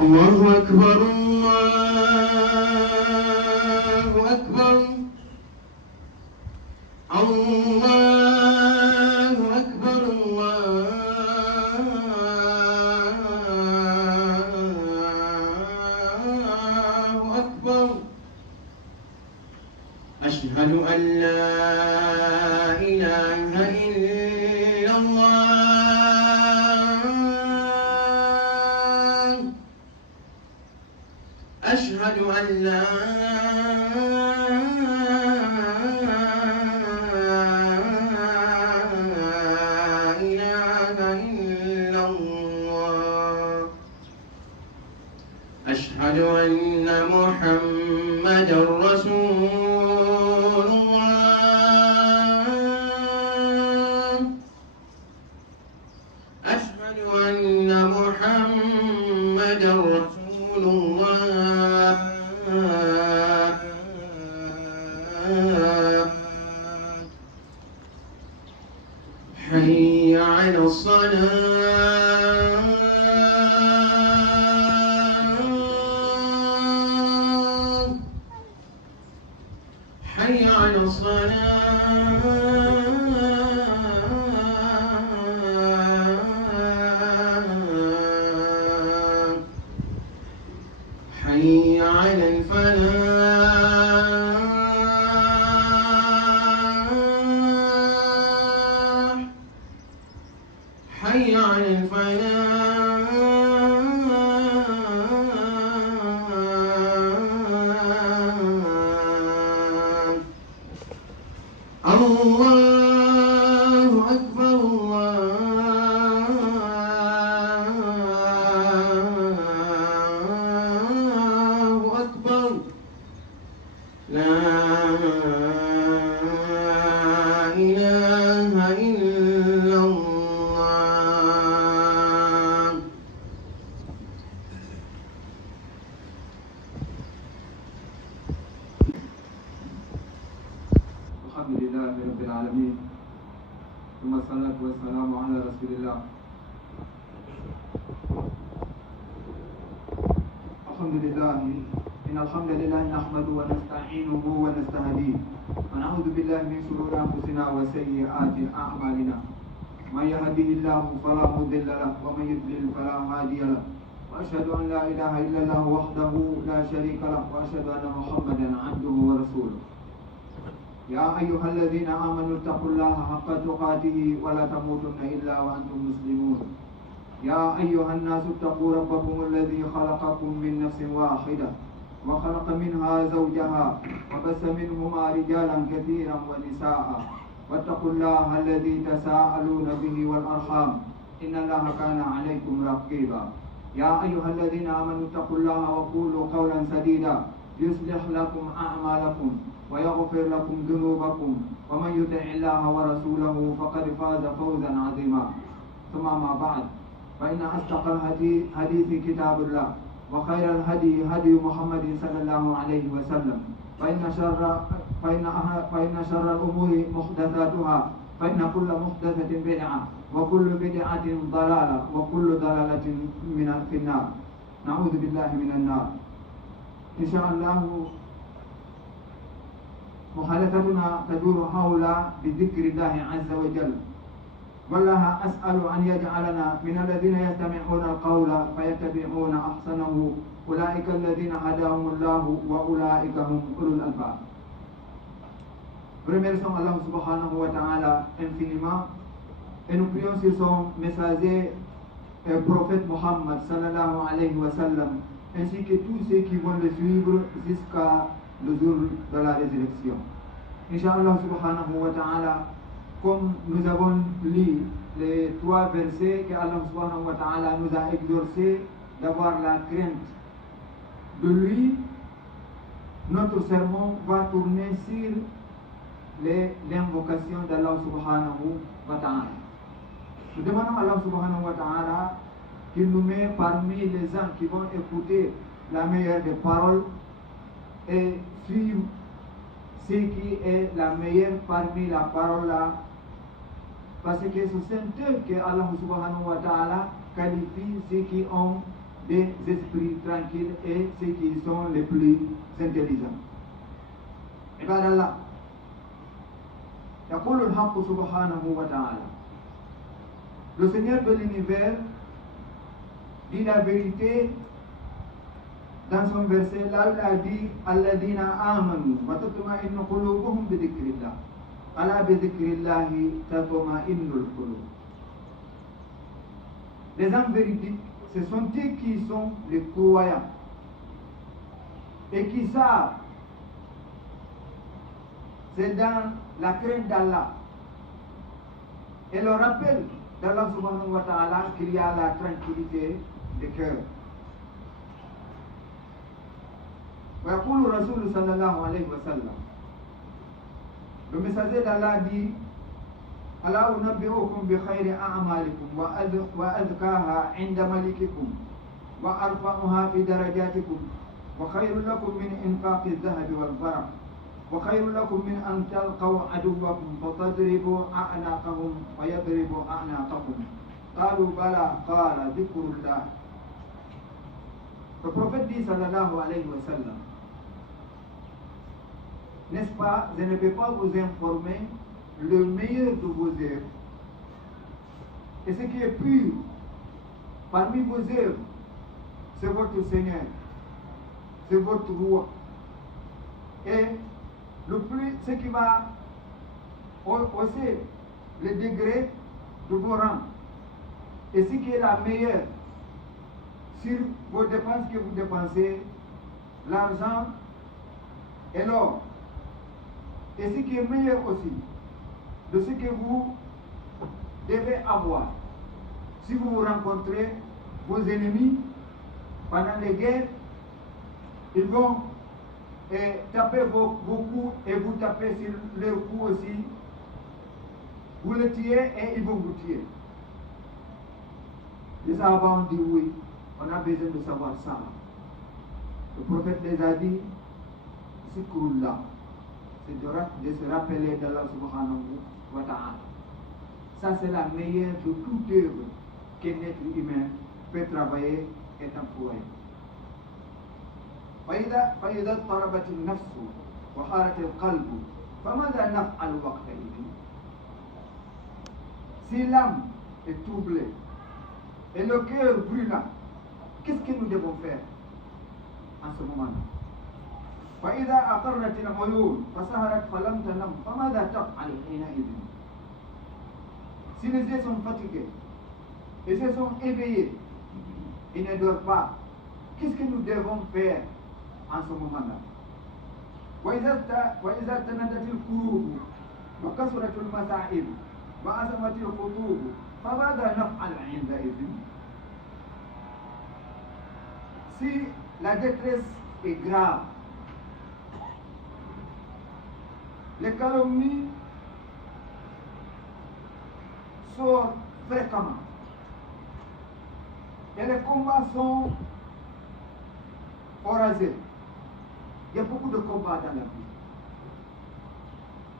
الله أكبر الله أكبر الله أكبر الله أكبر أشهد أن لا إله إلا الله أشهد أن لا إله إلا الله أشهد أن محمدا رسول الله أشهد أن محمدا رسول الله حي على الصلاة حي على الصلاة حي على الفلاح حي على الفلاح الله أكبر الله أكبر لا إله إلا الله الحمد لله رب العالمين ثم الصلاة والسلام على رسول الله. الحمد لله إن الحمد لله نحمده ونستعينه ونستهديه ونعوذ بالله من شرور أنفسنا وسيئات أعمالنا من يهده الله فلا مضل له ومن يضلل فلا هادي له وأشهد أن لا إله إلا الله وحده لا شريك له وأشهد أن محمدا عبده ورسوله. يا أيها الذين آمنوا اتقوا الله حق تقاته ولا تموتن إلا وأنتم مسلمون. يا أيها الناس اتقوا ربكم الذي خلقكم من نفس واحدة وخلق منها زوجها وبث منهما رجالا كثيرا ونساء واتقوا الله الذي تساءلون به والأرحام إن الله كان عليكم رقيبا. يا أيها الذين آمنوا اتقوا الله وقولوا قولا سديدا يصلح لكم أعمالكم ويغفر لكم ذنوبكم ومن يطع الله ورسوله فقد فاز فوزا عظيما. ثم ما بعد فإن أصدق الحديث كتاب الله وخير الهدي هدي محمد صلى الله عليه وسلم فإن شر الأمور محدثاتها فإن كل محدثة بدعة وكل بدعة ضلالة وكل ضلالة في النار. نعوذ بالله من النار. إن شاء الله محادثتنا تدور حول بذكر الله عز وجل. والله أسأل أن يجعلنا من الذين يستمعون القول فيتبعون أحسنه أولئك الذين هداهم الله وأولئك هم أولو الألباب. Remercions Allah subhanahu wa ta'ala infiniment et nous prions sur son messager et prophète Mohammed sallallahu alayhi wa sallam ainsi que tous ceux qui vont le suivre jusqu'à le jour de la résurrection. Inch'Allah subhanahu wa ta'ala, comme nous avons lu les 3 versets que Allah subhanahu wa ta'ala nous a exhortés d'avoir la crainte de lui, notre sermon va tourner sur l'invocation d'Allah subhanahu wa ta'ala. Nous demandons à Allah subhanahu wa ta'ala qu'il nous met parmi les gens qui vont écouter la meilleure des paroles et suivre ce qui est la meilleure parmi la parole là, parce que c'est tel que Allah subhanahu wa ta'ala qualifie ceux qui ont des esprits tranquilles et ceux qui sont les plus intelligents. عباد الله يقول الحق سبحانه وتعالى, le Seigneur de l'univers dit la vérité dans son verset. Là il a dit الذين آمنوا وتطمئن قلوبهم بذكر الله ألا بذكر الله تطمئن القلوب. Les hommes véridiques, ce sont eux qui sont les croyants et qui savent, c'est dans la crainte d'Allah et le rappel d'Allah subhanahu wa ta'ala qu'il y a la tranquillité du cœur. ويقول الرسول صلى الله عليه وسلم, le messager d'Allah dit ألا أنبئكم بخير أعمالكم وأذكاها عند ملككم وأرفعها في درجاتكم وخير لكم من إنفاق الذهب والفرة وخير لكم من أن تلقوا عدوكم فتضربوا أعناقهم ويضربوا أعناقكم قالوا بلى قال ذكر الله. Le prophète dit sallallahu alayhi wa sallam, n'est-ce pas, je ne peux pas vous informer le meilleur de vos œuvres et ce qui est pur parmi vos œuvres, c'est votre Seigneur, c'est votre roi, et le plus, ce qui va hausser le degré de vos rangs et ce qui est la meilleure sur vos dépenses que vous dépensez, l'argent et l'or, et ce qui est meilleur aussi de ce que vous devez avoir. Si vous rencontrez vos ennemis pendant les guerres, ils vont taper vos coups et vous tapez sur leurs coups aussi. Vous les tuez et ils vont vous tuer. Les Sahaba ont dit oui, on a besoin de savoir ça. Le prophète les a dit, Zikrullah, c'est de se rappeler d'Allah subhanahu wa ta'ala. Ça c'est la meilleure de toute œuvre qu'un être humain peut travailler et employer. فإذا اضطربت النفس وحارت القلب فماذا نفعل وقتئذ؟ Si l'âme est troublée et le cœur brûlant, qu'est-ce que nous devons faire en ce moment-là? فإذا أقرت العيون فسهرت فلم تنم فماذا تفعل حينئذ؟ Si les yeux sont fatigués et se sont éveillés et ne dorment pas, qu'est-ce que nous devons faire en ce moment-là? وإذا تندت القلوب وكثرت المسائل وعزمت الخطوب فماذا نفعل عندئذ؟ Si la détresse est grave, les calomnies sortent fréquemment et les combats sont orageux. Il y a beaucoup de combats dans la vie.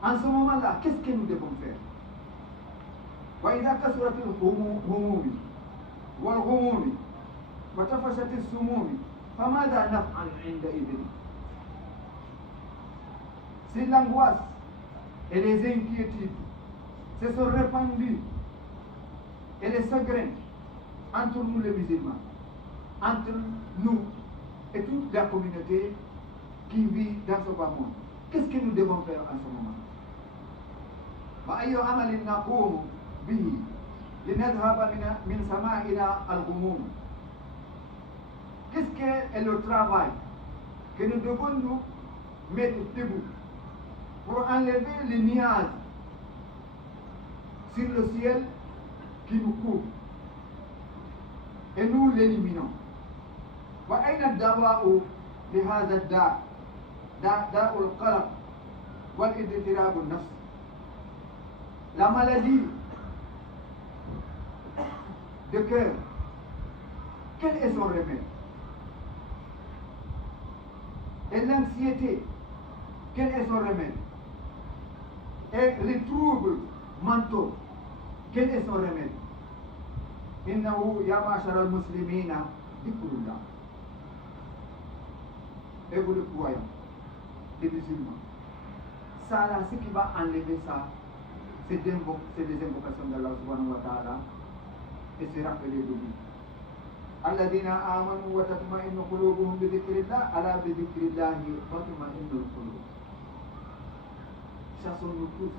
En ce moment-là, qu'est-ce que nous devons faire? وإذا كثرت الهموم والغموم وتفشت السموم فماذا نفعل عندئذ؟ Si l'angoisse et les inquiétudes se sont répandues et les chagrins entre nous les musulmans, entre nous et toute la communauté qui vit dans ce bas monde, qu'est-ce que nous devons faire en ce moment? وأي عمل نقوم به لنذهب من سمائنا الغموم? Qu'est-ce que est le travail que nous devons nous mettre debout pour enlever les nuages sur le ciel qui nous couvre et nous l'éliminons? وأين الدواء لهذا الداء؟ داء القلق والاضطراب النفسي. La maladie de cœur, quel est son remède? Et l'anxiété, quel est son remède? et les troubles mentaux, quel est son remède? Innahu ya ma'ashar al-muslimina dhikrullah. Et vous le croyez, les musulmans. Ça là, ce qui va enlever ça, c'est des invocations d'Allah subhanahu wa ta'ala et se rappeler de lui. Alladhina amanu wa tatma'innu qulubuhum bi dhikrillah, ala bi dhikrillah tatma'innu al-qulub. Chassons-nous tous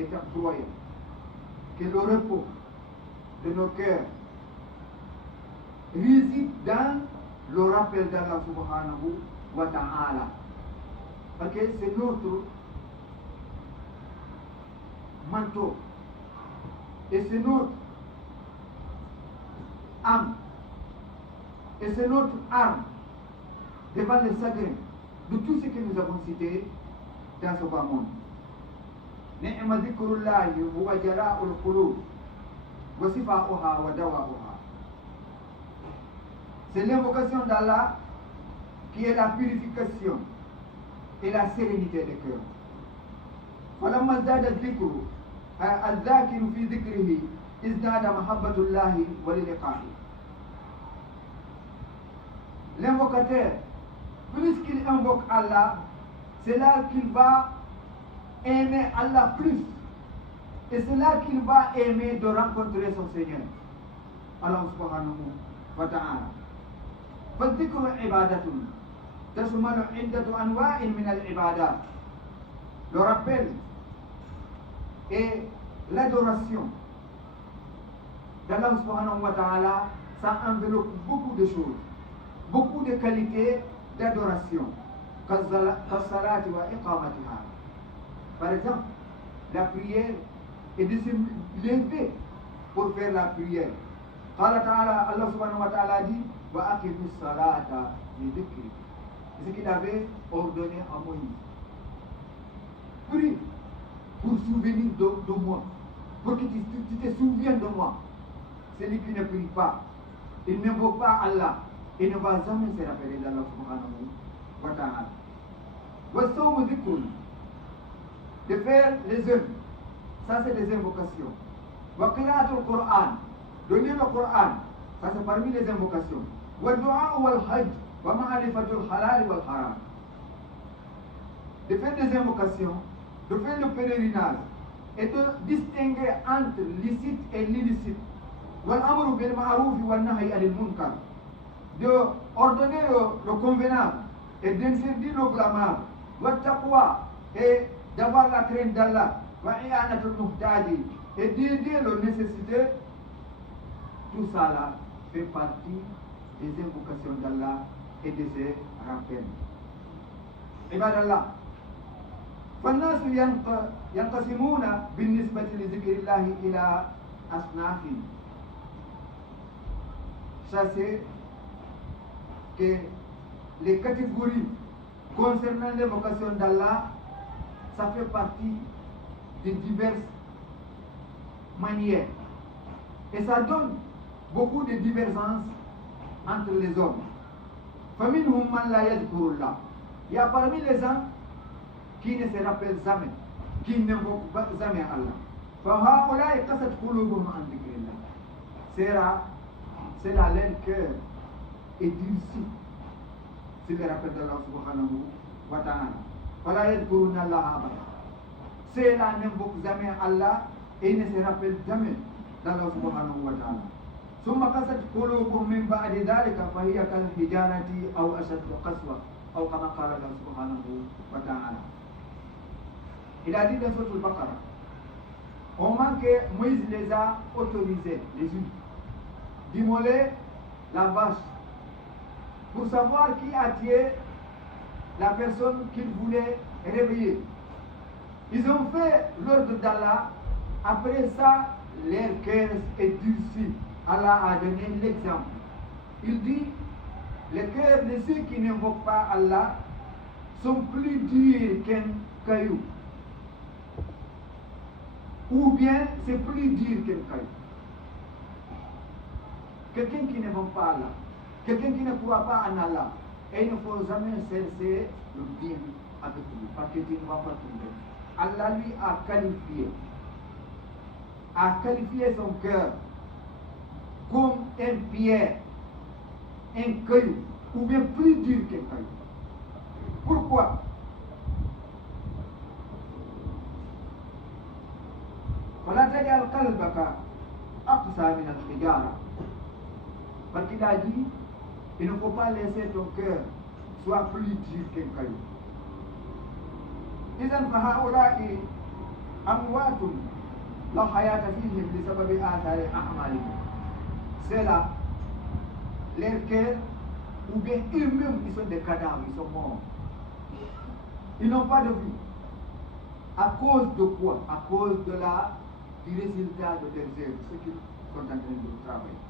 et croyons que le repos de nos cœurs réside dans le rappel d'Allah subhanahu wa ta'ala. Parce que c'est notre manteau et c'est notre âme et c'est notre arme devant les chagrins de tout ce que nous avons cité dans ce bas monde. Ni'ma dhikrullahi huwa jala'ul qulub wa sifa'uha wa dawa'uha. C'est l'invocation d'Allah qui est la purification et la sérénité des cœurs. فلما ازداد الذكر الذاكر في ذكره ازداد محبة الله وللقائه. L'invocateur, plus qu'il invoque Allah, c'est là qu'il va aimer Allah plus. Et c'est là qu'il va aimer de rencontrer son Seigneur. Allah subhanahu wa ta'ala. فالذكر عبادة تشمل عدة أنواع من العبادات. Le rappel et l'adoration d'Allah subhanahu wa ta'ala, ça enveloppe beaucoup de choses, beaucoup de qualités d'adoration. كالصلاة وإقامتها. Par exemple, la prière et de se lever pour faire la prière. قال تعالى, Allah subhanahu wa ta'ala dit وأقم الصلاة لذكري. C'est ce qu'il avait ordonné à Moïse. Prie pour souvenir de moi, pour que tu te souviennes de moi. Celui qui ne prie pas, il n'invoque pas Allah, il ne va jamais se rappeler d'Allah subhanahu wa ta'ala. وَالصَّوْمُ ذِكْرٌ. De faire les œuvres, ça c'est des invocations. وَقِرَاءَةُ الْقُرْآنِ. De lire le Coran, ça c'est parmi les invocations. وَالدُّعَاءُ وَالْحَجْ وَمَعْرِفَةُ الْحَلَالِ وَالْحَرَامِ. De faire des invocations, de faire le pèlerinage et de distinguer entre licite et l'illicite. وَالْأَمْرُ بِالْمَعْرُوفِ وَالنَّهْيِ عَنِ الْمُنكَرِ. De ordonner le convenable et d'interdire le blâmable. وَالتَّقْوَى. Et d'avoir la crainte d'Allah. وَإِعَانَةُ الْمُحْتَاجِ. Et d'aider le nécessité. Tout ça là fait partie des invocations d'Allah et de ses rappels. عباد الله. فالناس ينقسمون بالنسبة لذكر الله إلى أصناف. Ça c'est que les catégories concernant l'invocation d'Allah, ça fait partie de diverses manières. Et ça donne beaucoup de divergences entre les hommes. فَمِنْهُمْ مَنْ لَا يَذْكُرُ اللَّهِ. Il y a parmi les gens qui ne se rappellent jamais, qui n'invoquent jamais Allah. فَهَؤُلَاءِ قَسَتْ قُلُوبُهُمْ عَنْ ذِكْرِ اللَّهِ. C'est là leur cœur est durci sur le rappel d'Allah subhanahu wa ta'ala. فَلَا يَذْكُرُونَ اللَّهَ أَبَدًا. Ceux-là n'invoquent jamais Allah et ne se rappellent jamais d'Allah subhanahu wa ta'ala. ثم قست قلوبهم من بعد ذلك فهي كالحجارة أو أشد قسوة أو كما قال الله سبحانه وتعالى. Il a dit dans Sourate Al-Baqarah, au moment que Moïse les a autorisés, les Juifs, d'immoler la vache pour savoir qui a tué la personne qu'ils voulaient réveiller. Ils ont fait l'ordre d'Allah. Après ça, leur cœur est durci. Allah a donné l'exemple. Il dit, les cœurs de ceux qui n'invoquent pas Allah sont plus durs qu'un caillou. Ou bien c'est plus dur qu'un caillou. Quelqu'un qui n'invoque pas Allah, quelqu'un qui ne croit pas en Allah, et il ne faut jamais chercher le bien avec lui, parce que tu ne vas pas tomber. Allah lui a qualifié son cœur comme un pierre, un caillou, ou bien plus dur qu'un caillou. Pourquoi? فلا تجعل قلبك أقسى من الحجارة. Parce qu'il a dit, il ne faut pas laisser ton cœur soit plus dur qu'un caillou. إذن فهؤلاء أموات لا حياة فيهم بسبب آثار أعمالهم. C'est là, leurs cœurs, ou bien eux-mêmes, ils sont des cadavres, ils sont morts. Ils n'ont pas de vie. À cause de quoi? À cause du résultat de leurs œuvres, ce qu'ils sont en train de travailler.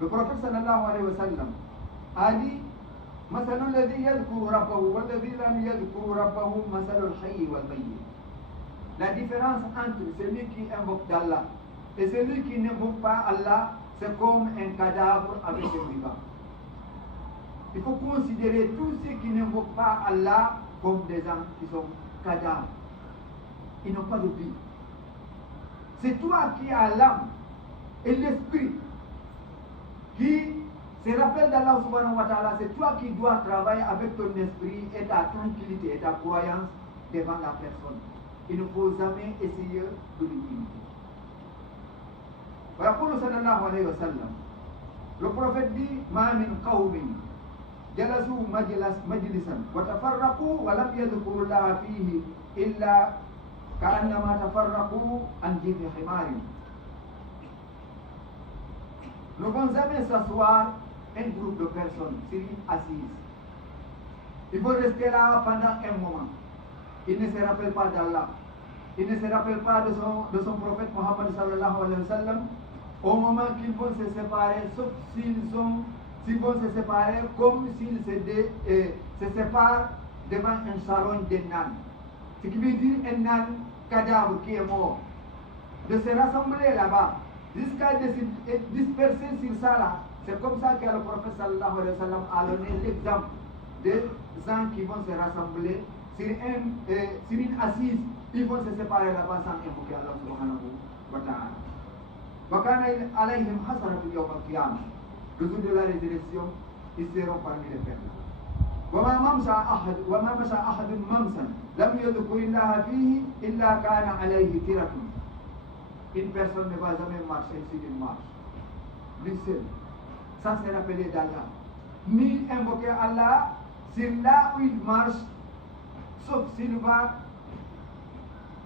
Le prophète sallallahu alayhi wa sallam a dit مثل الذي يذكر ربه والذي لم يذكر ربه مثل الحي والميت. La différence entre celui qui invoque d'Allah et celui qui n'invoque pas Allah, c'est comme un cadavre avec un vivant. Il faut considérer tous ceux qui n'invoquent pas Allah comme des gens qui sont cadavres. Ils n'ont pas de vie. C'est toi qui as l'âme et l'esprit qui se rappelle d'Allah subhanahu wa ta'ala. C'est toi qui dois travailler avec ton esprit et ta tranquillité et ta croyance devant la personne. Il ne faut jamais essayer de l'imiter. ويقول صلى الله عليه وسلم, le prophète dit ما من قوم جلسوا مجلسا وتفرقوا ولم يذكروا الله فيه إلا كأنما تفرقوا عن جيب حمار. Ne vont jamais s'asseoir un groupe de personnes sur une assise. Ils vont rester là pendant un moment. Ils ne se rappellent pas d'Allah. Ils ne se rappellent pas de son prophète Mohammed sallallahu alayhi wa sallam. Au moment qu'ils vont se séparer, sauf s'ils vont se séparer comme s'ils se séparent devant un charogne d'un âne. Ce qui veut dire un âne cadavre qui est mort. De se rassembler là-bas, jusqu'à disperser sur ça là. C'est comme ça que le prophète sallallahu alayhi wa sallam a donné l'exemple de gens qui vont se rassembler sur une assise. Ils vont se séparer là-bas sans invoquer Allah subhanahu wa ta'ala. وَكَانَ عَلَيْهِمْ حَسَرَةٌ يَوْمَ الْقِيَامَةِ. Le jour de la résurrection, ils seront parmi les perdants. وَمَا مَشَى أَحَدٌ مَمْسًا لَمْ يَذْكُرِ اللَّهَ فِيهِ إِلَّا كَانَ عَلَيْهِ تِرَةٌ. Une personne ne va jamais marcher sur une marche, lui seul, sans se rappeler d'Allah, ni invoquer Allah sur là où il marche, sauf s'il va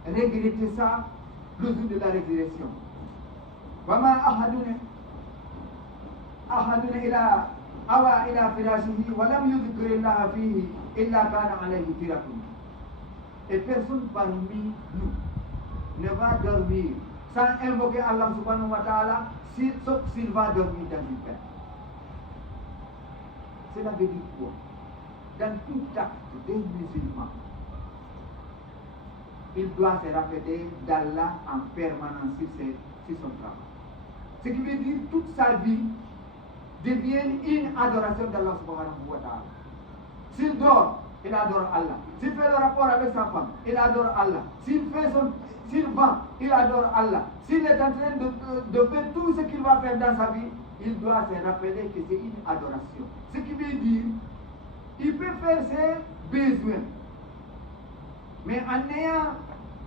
regretter ça le jour de la résurrection. وما أحد أوى إلى فراشه ولم يذكر الله فيه إلا كان عليه ترة. Et personne parmi nous ne va dormir sans invoquer Allah subhanahu wa ta'ala, sauf s'il va dormir dans une peine. Cela veut dire quoi? Dans tout acte des musulmans, il doit se rappeler d'Allah en permanence sur son travail. Ce qui veut dire toute sa vie devient une adoration d'Allah subhanahu wa ta'ala. S'il dort, il adore Allah. S'il fait le rapport avec sa femme, il adore Allah. S'il vend, il adore Allah. S'il est en train de faire tout ce qu'il va faire dans sa vie, il doit se rappeler que c'est une adoration. Ce qui veut dire, il peut faire ses besoins, mais en ayant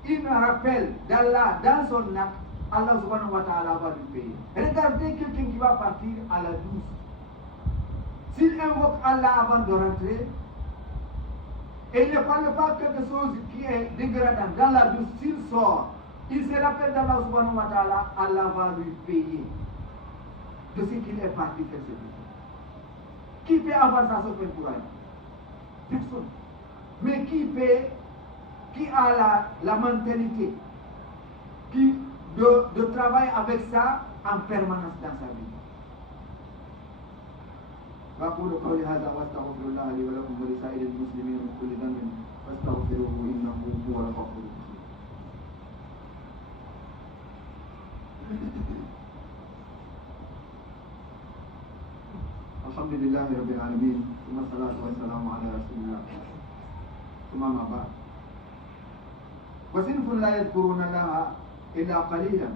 un rappel d'Allah dans son acte, Allah subhanahu wa ta'ala va lui payer. Regardez quelqu'un qui va partir à la douce. S'il invoque Allah avant de rentrer, et il ne parle pas quelque chose qui est dégradant dans la douce, s'il sort, il se rappelle d'Allah subhanahu wa ta'ala, Allah va lui payer de ce qu'il est parti faire ce besoin. Qui peut avoir ça sauf un courage? Personne. Mais qui a la mentalité de travailler avec ça en permanence dans sa vie. وأقول قولي هذا وأستغفر الله لي ولكم ولسائر المسلمين من كل ذنب فاستغفروه إنه هو الغفور الرحيم. الحمد لله رب العالمين ثم الصلاة والسلام على رسول الله ثم ما بعد. وصنف لا يذكرون الله إلا قليلا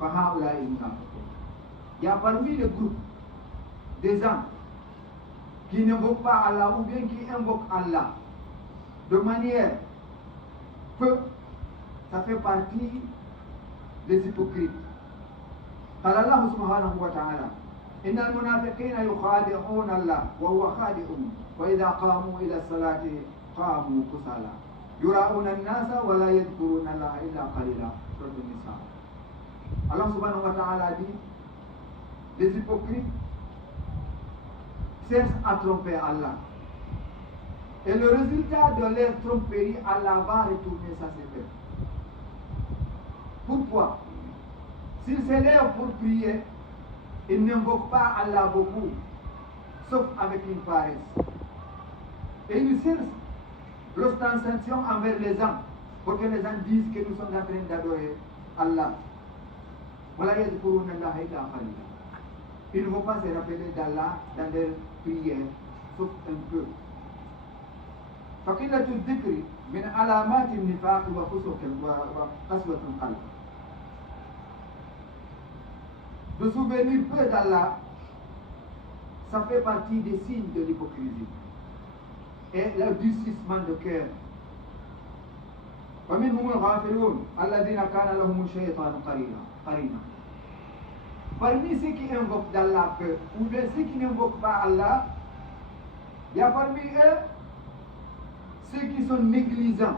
فهؤلاء المنافقون. Il y a parmi le groupe des gens qui n'invoquent pas Allah ou bien qui invoquent Allah de manière peu, ça fait partie des hypocrites. قال الله سبحانه وتعالى إن المنافقين يخادعون الله وهو خادعهم وإذا قاموا إلى الصلاة قاموا كسالى يراؤون الناس ولا يذكرون الله إلا قليلا. سورة النساء. Allah subhanahu wa ta'ala dit les hypocrites cherchent à tromper Allah. Et le résultat de leur tromperie, Allah va retourner sa sévère. Pourquoi? S'ils se lèvent pour prier, ils n'invoquent pas Allah beaucoup, sauf avec une paresse. Et ils cherchent l'ostentation envers les gens, pour que les gens disent que nous sommes en train d'adorer Allah. Ils ne vont pas se rappeler d'Allah dans leurs prières, sauf un peu. فقلة الذكر من علامات النفاق وفسوق وقسوة القلب. De souvenir peu d'Allah, ça fait partie des signes de l'hypocrisie et le durcissement de cœur. ومنهم الغافلون الذين كان لهم الشيطان قرينا. Parmi ceux qui invoquent d'Allah peu ou bien ceux qui n'invoquent pas Allah, il y a parmi eux ceux qui sont négligents.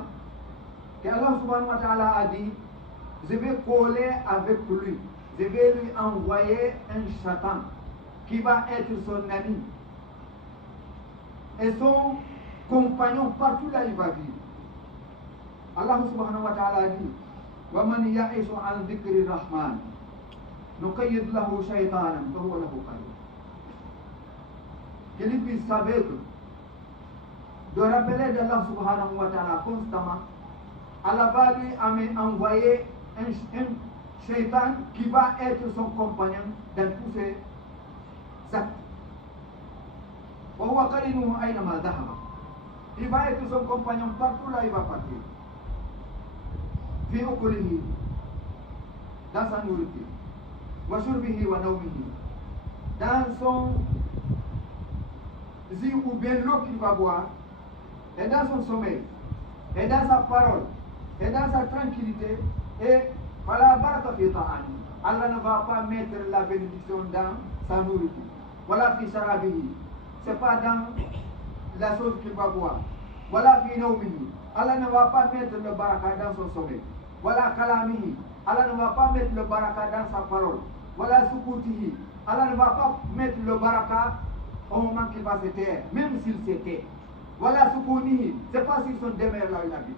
Que Allah subhanahu wa ta'ala a dit, je vais coller avec lui, je vais lui envoyer un Satan qui va être son ami et son compagnon partout là il va vivre. Allah subhanahu wa ta'ala a dit, وَمَنْ يَعِشُ عَنْ ذِكْرِ الرَّحْمَنِ نُقَيِّدْ لَهُ شَيْطَانًا فَهُوَ لَهُ قَرِينٌ. Qu'il puisse savoir que de rappeler d'Allah subhanahu wa ta'ala constamment, Allah va lui envoyer un shaitan qui va être son compagnon dans tous ses actes. وَهُوَ قَرِينُهُ أَيْنَمَا ذَهَبَ. Il va être son compagnon partout là il va partir. في أكله, dans sa nourriture, وشربه ونومه, dans son jus ou bien l'eau qu'il va boire, et dans son sommeil, et dans sa parole, et dans sa tranquillité, et voilà, baraka fi ta'ani. Allah ne va pas mettre la bénédiction dans sa nourriture. Voilà fi sharabihi, c'est pas dans la chose qu'il va boire. Voilà fi nawmihi, Allah ne va pas mettre le baraka dans son sommeil. Voilà kalamihi, Allah ne va pas mettre le baraka dans sa parole. Voilà sukutihi, Allah ne va pas mettre le baraka au moment qu'il va se taire, même s'il se tait. Voilà sukunihi, c'est pas s'ils sont demeurés là où il habite.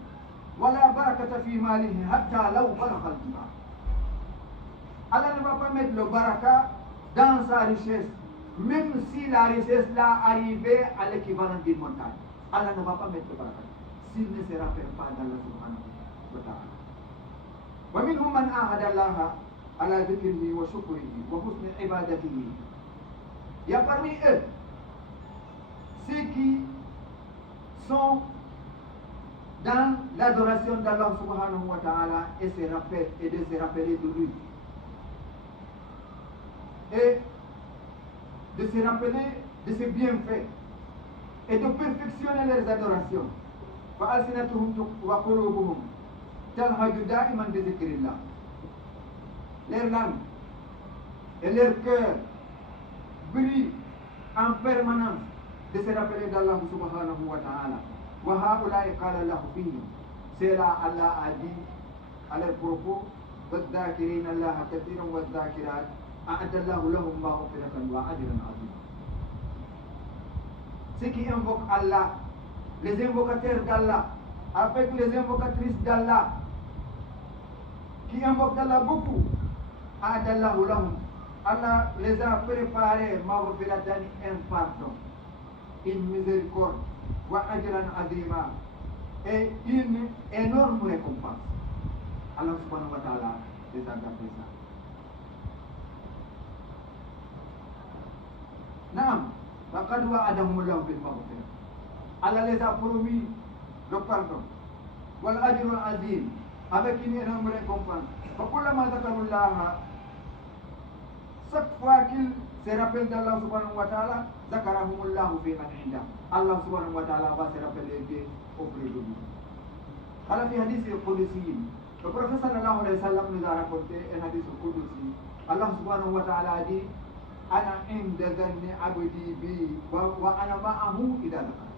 Voilà barakata fi malihi, hatta law balagha al-jibal. Allah ne va pas mettre le baraka dans sa richesse, même si la richesse là arrivait à l'équivalent d'une montagne. Allah ne va pas mettre le baraka s'il ne se rappelle pas d'Allah subhanahu wa ta'ala. ومنهم من عاهد الله على ذكره وشكره وحسن عبادته. Il y a parmi eux ceux qui sont dans l'adoration d'Allah subhanahu wa ta'ala et de se rappeler de lui et de se rappeler de ses bienfaits et de perfectionner leurs adorations. فألسنتهم وقلوبهم تلهج دائما بذكر الله. Leurs langues et leur cœur brillent en permanence de se rappeler d'Allah subhanahu wa ta'ala. وهؤلاء قال الله فيهم, c'est là Allah a dit à leur propos, والذاكرين الله كثيرا والذاكرات أعد الله لهم مغفرة وأجرا عظيما. Ceux qui invoquent Allah, les invocateurs d'Allah, avec les invocatrices d'Allah, qui invoquent Allah beaucoup, أعد الله لهم, Allah les a préparés مغفرة, un pardon, une miséricorde, وأجرا عظيما, et une énorme récompense. Allah subhanahu wa ta'ala les a gardés ça. Naam, وقد وعدهم الله بالمغفرة. Allah les a promis le pardon. wal ajrul azim, avec une énorme récompense. Chaque fois qu'il se rappelle d'Allah subhanahu wa ta'ala, zakarahumullahu fi man inda. Allah subhanahu wa ta'ala va se rappeler d'eux auprès de lui. Alors, في حديث القدسي, le prophète sallallahu alayhi wa sallam nous a raconté un hadith al-Qudusi. Allah subhanahu wa ta'ala a dit, Ana inda dhanni abdi bi wa ana ma'ahu idha dhakar.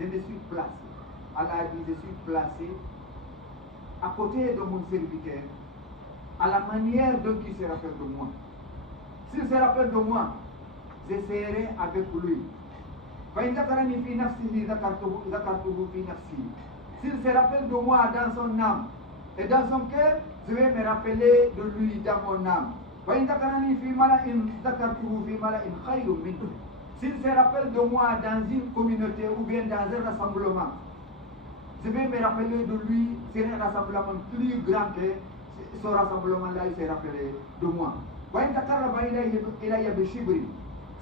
Je me suis placé. Allah a dit, je suis placé à côté de mon serviteur, à la manière dont il se rappelle de moi. S'il se rappelle de moi, je serai avec lui. فإن ذكرني في نفسه ذكرته في نفسي. S'il se rappelle de moi dans son âme et dans son cœur, je vais me rappeler de lui dans mon âme. وإن ذكرني في ملأ ذكرته في ملأ خير منه. S'il se rappelle de moi dans une communauté ou bien dans un rassemblement, je vais me rappeler de lui, c'est un rassemblement plus grand que ce rassemblement-là, il s'est rappelé de moi. وإن تقرب إلي بشبر.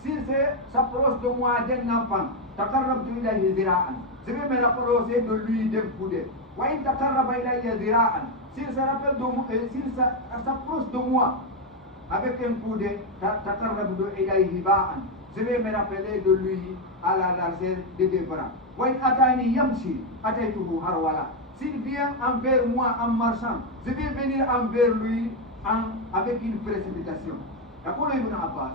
S'il s'approche de moi d'un enfant, تقربت إليه ذراعا. Je vais me rapprocher de lui d'un coude. وإن تقرب إلي ذراعا. S'il s'approche de moi avec un coude, تقربت إليه باعا. Je vais me rappeler de lui à la largeur de deux bras. وإن أتاني يمشي أتيته هرولا. S'il vient envers moi en marchant, je vais venir envers lui avec une précipitation. يقول ابن عباس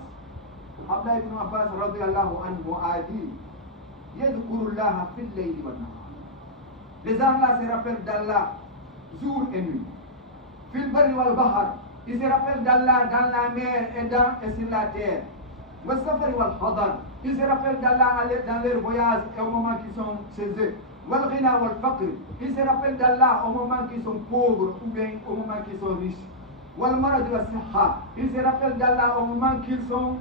عبد الله بن عباس رضي الله عنه آدي يذكر الله في الليل والنهار. Les gens-là se rappellent d'Allah jour et nuit. في البر والبحر, ils se rappellent d'Allah dans la mer et sur la terre. والسفر والحضر, ils se rappellent d'Allah dans leur voyage et au moment qu'ils sont chez eux. والغنى والفقر, ils se rappellent d'Allah au moment qu'ils sont pauvres ou bien au moment qu'ils sont riches. والمرض والصحة, ils se rappellent d'Allah au moment qu'ils sont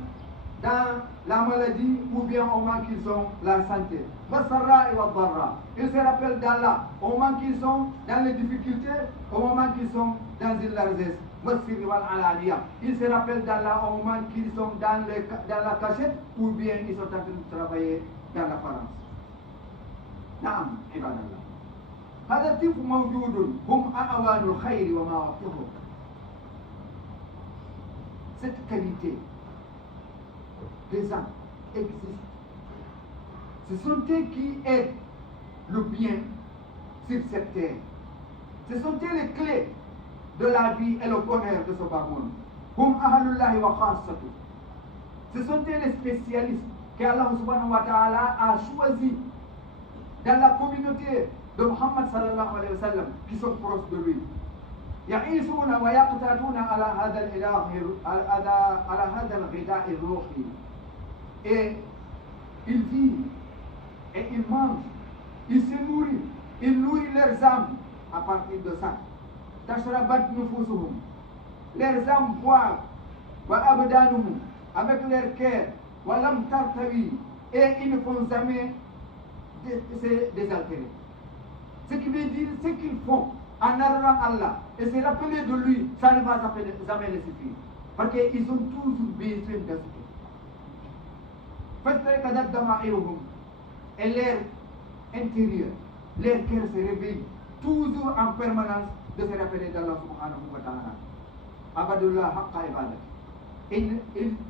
dans la maladie ou bien au moment qu'ils ont la santé. والسراء والضراء, ils se rappellent d'Allah au moment qu'ils sont dans les difficultés, au moment qu'ils sont dans une largesse. والسر والعلانية, ils se rappellent d'Allah au moment qu'ils sont dans la cachette ou bien ils sont en train de travailler dans l'apparence. نعم عباد الله, هذا الطيف موجود, هم أعوان الخير ومواقفهم. Cette qualité des âmes existe. Ce sont eux qui aident le bien sur cette terre. Ce sont eux les clés de la vie et le bonheur de ce bas monde. Hum ahlullahi wa khassatu. Ce sont eux les spécialistes qu'Allah subhanahu wa ta'ala a choisis dans la communauté de Muhammad sallallahu alayhi wa sallam qui sont proches de lui. يعيشون ويقتاتون على هذا الإله على هذا الغذاء الروحي. Et ils vivent et ils mangent, ils se nourrissent, ils nourrissent leurs âmes à partir de ça. تشربت نفوسهم, leurs âmes boivent, وأبدانهم, avec leur cœur, ولم ترتوي, et ils ne font jamais désaltérer. Ce qui veut dire, ce qu'ils font en adorant Allah et se rappeler de lui, ça ne va jamais les suffire. Parce qu'ils ont toujours besoin de ce. Et l'air intérieur, leur cœur se réveille toujours en permanence de se rappeler d'Allah subhanahu wa ta'ala. Abadullah haqqa ibadat. Ils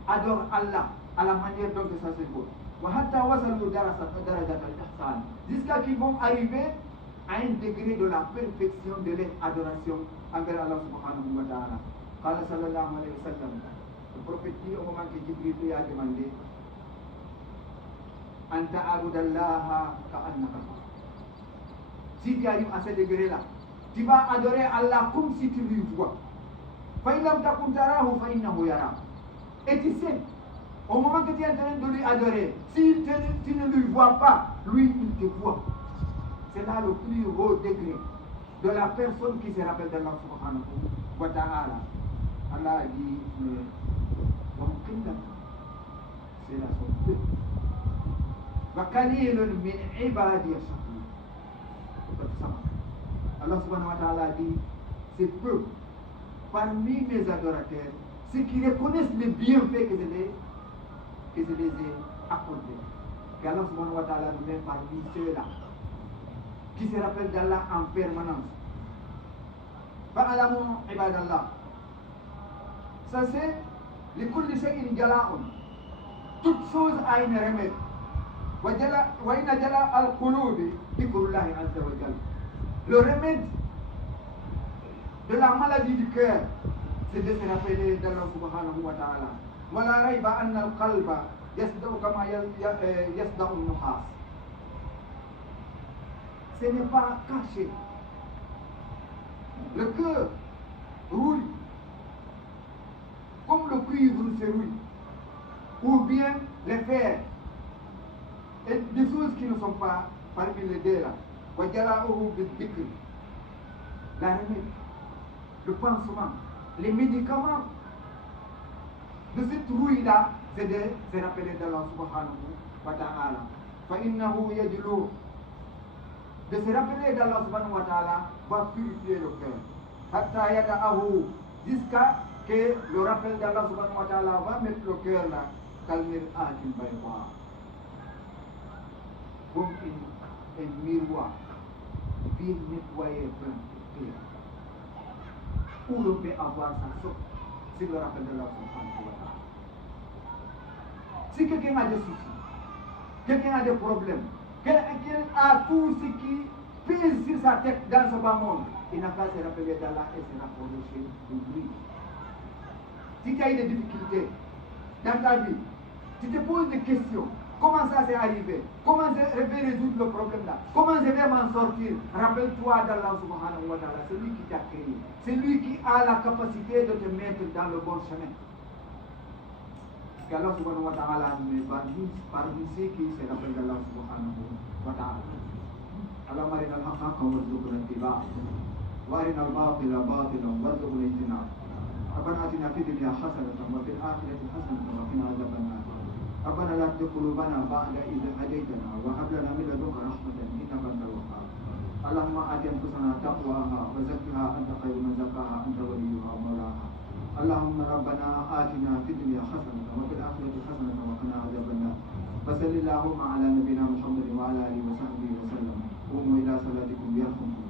adorent Allah à la manière dont ça se voit. Jusqu'à qu'ils vont arriver à un degré de la perfection de leur adoration envers Allah subhanahu wa ta'ala. Qala sallallahu alayhi wa sallam, le prophète dit au moment que Jibril lui a demandé, Anta abudallaha ka'annaka. Si tu arrives à ce degré-là, tu vas adorer Allah comme si tu lui vois. Fa in lam takun tarahu fa innahu yarak. Et tu sais, au moment que tu es en train de lui adorer, si tu ne lui vois pas, lui il te voit. C'est là le plus haut degré de la personne qui se rappelle d'Allah subhanahu wa ta'ala. Allah a dit, mais c'est la son peu. Allah subhanahu wa ta'ala a dit, c'est peu parmi mes adorateurs, ceux qui reconnaissent les bienfaits que je les ai accordés. Que Allah subhanahu wa ta'ala nous met parmi ceux-là. qui se rappelle d'Allah en permanence. Fa'alamu ibadallah. Ça c'est les kulli shay'in jala'un. Toute chose a une remède. Wa inna jala al-qulubi dhikrullahi azza wa jalla. Le remède de la maladie du cœur, c'est de se rappeler d'Allah subhanahu wa ta'ala. Wa la rayba anna al-qalba yasda'u kama yasda'u an-nuhas. Ce n'est pas caché. Le cœur rouille comme le cuivre se rouille, ou bien les fers, et des choses qui ne sont pas parmi les deux là. La remède, le pansement, les médicaments de cette rouille-là, c'est de se rappeler d'Allah subhanahu wa ta'ala. فَإِنَّهُ يَجْلُو. De se rappeler d'Allah subhanahu wa ta'ala va purifier le cœur. Hatta yada'ahu, jusqu'à que le rappel d'Allah subhanahu wa ta'ala va mettre le cœur là, calmer atil baywa. Comme un miroir, bien nettoyé, plein. Où l'on peut avoir sa sorte, c'est le rappel d'Allah subhanahu wa ta'ala. Si quelqu'un a des soucis, quelqu'un a des problèmes, quelqu'un a tout ce qui pèse sur sa tête dans ce bas monde, il n'a qu'à se rappeler d'Allah et se rappeler chez lui. Si tu as eu des difficultés dans ta vie, tu te poses des questions. Comment ça s'est arrivé? Comment je vais résoudre le problème là? Comment je vais m'en sortir? Rappelle-toi d'Allah subhanahu wa ta'ala, c'est lui qui t'a créé. C'est lui qui a la capacité de te mettre dans le bon chemin. Allah subhanahu wa ta'ala parmi ceux qui se rappellent d'Allah subhanahu wa ta'ala. اللهم ارنا الحق حقا وارزقنا اتباعه وارنا الباطل باطلا وارزقنا اجتنابه ربنا اتنا في الدنيا حسنه وفي الاخره حسنه وقنا عذاب النار ربنا لا تزغ قلوبنا بعد إذ هديتنا وهب لنا من لدنك رحمه انك انت الوهاب اللهم ات انفسنا تقواها وزكها انت خير من زكاها انت وليها ومولاها اللهم ربنا آتنا في الدنيا حسنه وفي الاخره حسنه وقنا عذاب النار وصل اللهم على نبينا محمد وعلى اله وصحبه وسلم قوموا إلى صلاتكم يرحمكم